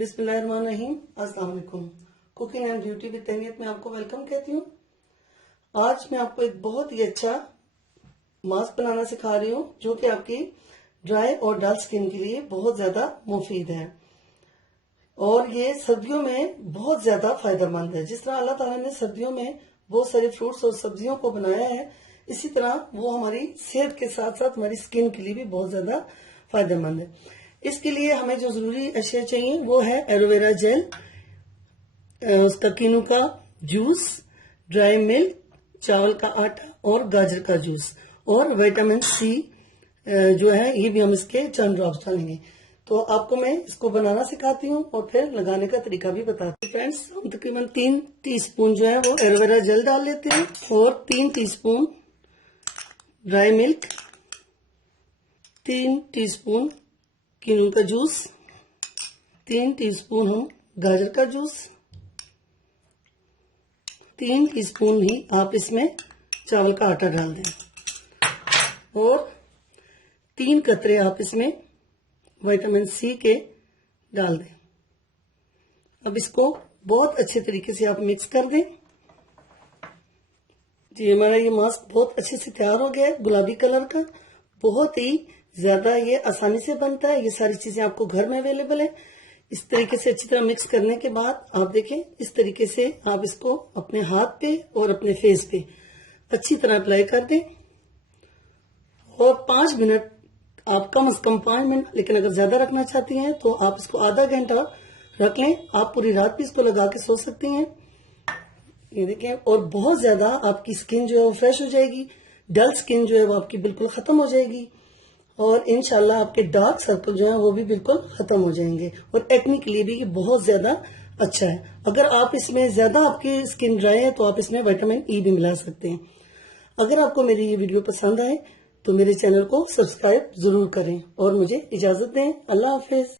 बिस्मिल्लाहिर्रहमानिर्रहीम। अस्सलाम वालेकुम। कुकिंग एंड ब्यूटी विद तहनीत में आपको वेलकम कहती हूँ। आज मैं आपको एक बहुत ही अच्छा मास्क बनाना सिखा रही हूँ जो कि आपकी ड्राई और डल स्किन के लिए बहुत ज्यादा मुफीद है और ये सर्दियों में बहुत ज्यादा फायदेमंद है। जिस तरह अल्लाह ताला ने सर्दियों में बहुत सारे फ्रूट्स और सब्जियों को बनाया है, इसी तरह वो हमारी सेहत के साथ साथ हमारी स्किन के लिए भी बहुत ज्यादा फायदेमंद है। इसके लिए हमें जो जरूरी अशिया चाहिए वो है एलोवेरा जेल, उसका कीनू का जूस, ड्राई मिल्क, चावल का आटा और गाजर का जूस और विटामिन सी जो है, ये भी हम इसके चंद ड्रॉप्स डालेंगे। तो आपको मैं इसको बनाना सिखाती हूँ और फिर लगाने का तरीका भी बताती हूँ। फ्रेंड्स, हम तकरीबन 3 टीस्पून जो है वो एलोवेरा जेल डाल लेते हैं और 3 teaspoon dry milk, 3 teaspoon kinnow का जूस, 3 टीस्पून हम गाजर का जूस, 3 टीस्पून ही आप इसमें चावल का आटा डाल दें और 3 कतरे आप इसमें विटामिन सी के डाल दें। अब इसको बहुत अच्छे तरीके से आप मिक्स कर दें। जी, हमारा ये मास्क बहुत अच्छे से तैयार हो गया है, गुलाबी कलर का, बहुत ही ज्यादा ये आसानी से बनता है। ये सारी चीजें आपको घर में अवेलेबल है। इस तरीके से अच्छी तरह मिक्स करने के बाद आप देखें, इस तरीके से आप इसको अपने हाथ पे और अपने फेस पे अच्छी तरह अप्लाई कर दें और 5 मिनट, आप कम से कम 5 मिनट, लेकिन अगर ज्यादा रखना चाहती हैं तो आप इसको आधा घंटा रख लें। आप पूरी रात भी इसको लगा के सो सकती हैं। ये देखें, और बहुत ज्यादा आपकी स्किन जो है वो फ्रेश हो जाएगी, डल स्किन जो है वो आपकी बिल्कुल खत्म हो जाएगी और इंशाल्लाह आपके डार्क सर्कल जो है वो भी बिल्कुल खत्म हो जाएंगे और एक्ने के लिए भी ये बहुत ज्यादा अच्छा है। अगर आप इसमें ज्यादा आपकी स्किन ड्राई है तो आप इसमें विटामिन ई भी मिला सकते हैं। अगर आपको मेरी ये वीडियो पसंद आए तो मेरे चैनल को सब्सक्राइब जरूर करें और मुझे इजाजत दें। अल्लाह हाफिज।